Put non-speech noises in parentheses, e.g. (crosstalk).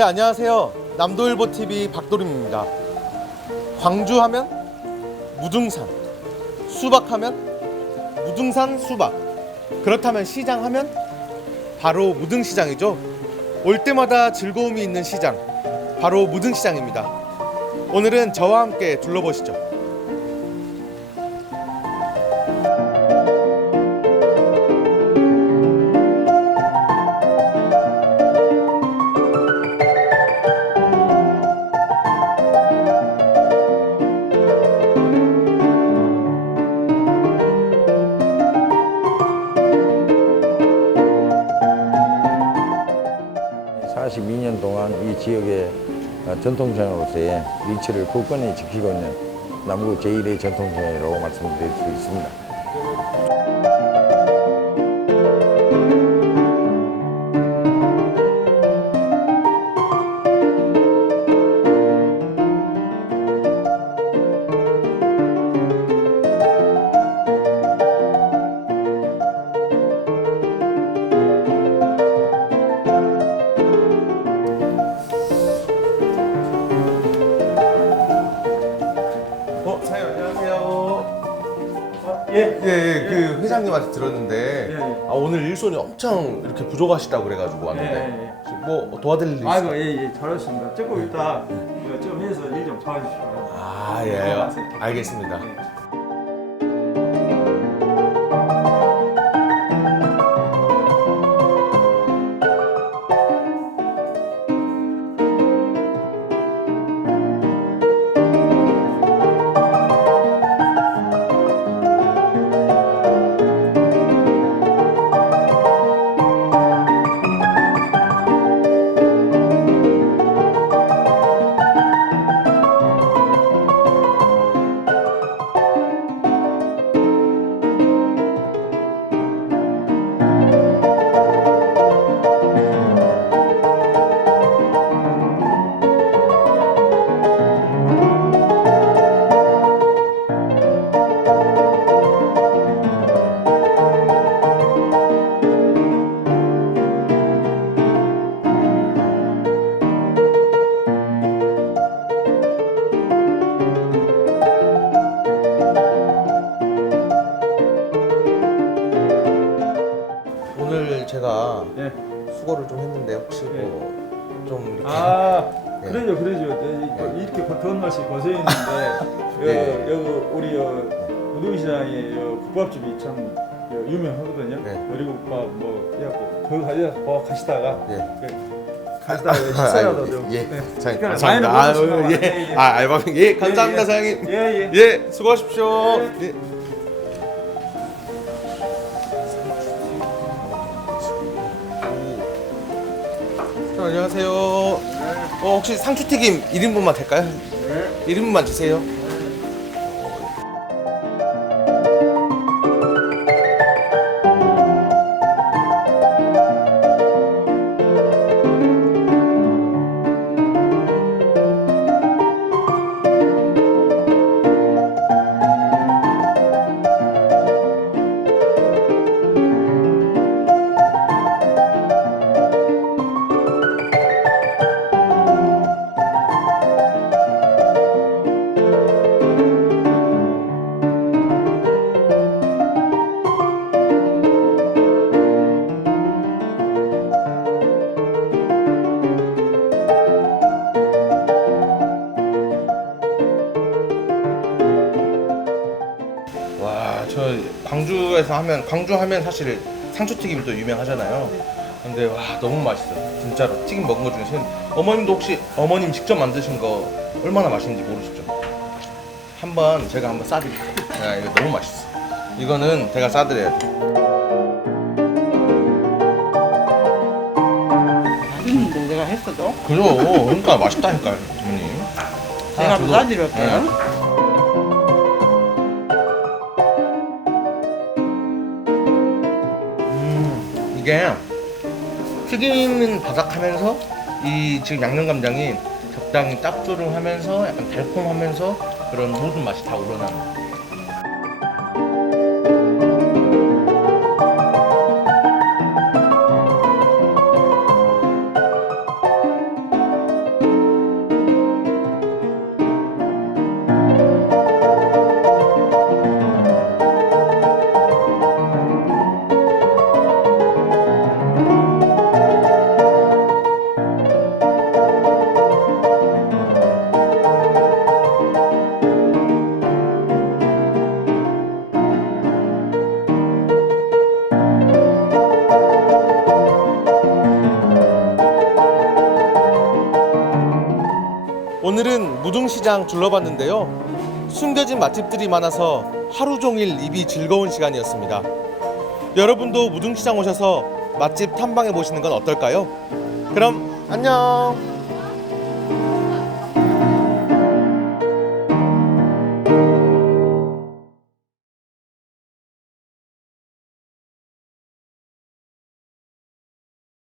네, 안녕하세요. 남도일보 TV 박도림입니다. 광주 하면 무등산, 수박 하면 무등산 수박. 그렇다면 시장 하면 바로 무등시장이죠. 올 때마다 즐거움이 있는 시장, 바로 무등시장입니다. 오늘은 저와 함께 둘러보시죠. 42년 동안 이 지역의 어, 전통시장으로서의 위치를 굳건히 지키고 있는 남구 제1의 전통시장이라고 말씀드릴 수 있습니다. 예. 예, 예, 그 회장님한테 들었는데 예, 예. 아, 오늘 일손이 엄청 이렇게 부족하시다고 그래가지고 왔는데 예, 예. 혹시 뭐 도와드릴 일 있어요? 아이고 예예 잘하셨습니다. 조금 이따 이거 좀 해서 일 좀 도와주시고. 아, 예, 알겠습니다. 예. 제가 예. 수고를 좀 했는데 혹시 뭐좀 이렇게 아 예. 네, 이거 예. 이렇게 더운 날씨 고생했는데 (laughs) 예. 여, 여기 우리 부동시장에 국밥집이 참 여, 유명하거든요. 네. 어리국밥 뭐 해갖고 거기 가서 뭐 가시다가 예. 그, 가시다가 식사라도 좀. 예, 네. 사장님 감사합니다. 아유, 먹으시고 예, 예, 예. 아 알바생 예, 감사합니다, 예, 예. 사장님. 예 예. 예, 수고하십시오. 예. 자, 안녕하세요. 어, 혹시 상추튀김 1인분만 될까요? 네. 1인분만 주세요. 와, 저 광주에서 하면 광주 하면 사실 상추 튀김이 또 유명하잖아요. 근데 와 너무 맛있어, 진짜로 튀김 먹은 것 중에 어머님도 혹시 어머님 직접 만드신 거 얼마나 맛있는지 모르시죠? 한번 제가 한번 싸드릴게요. 야, 이거 너무 맛있어. 이거는 제가 싸드려야 돼. 맛있는데 내가 했어도 그죠? 그러니까 맛있다니까요, 어머님. 내가 저도- 부사드릴게요. 네. 이게 튀김은 바삭하면서 이 지금 양념 감장이 적당히 짭조름하면서 약간 달콤하면서 그런 모든 맛이 다 우러나는. 오늘은 무등시장 둘러봤는데요. 숨겨진 맛집들이 많아서 하루 종일 입이 즐거운 시간이었습니다. 여러분도 무등시장 오셔서 맛집 탐방해 보시는 건 어떨까요? 그럼 안녕!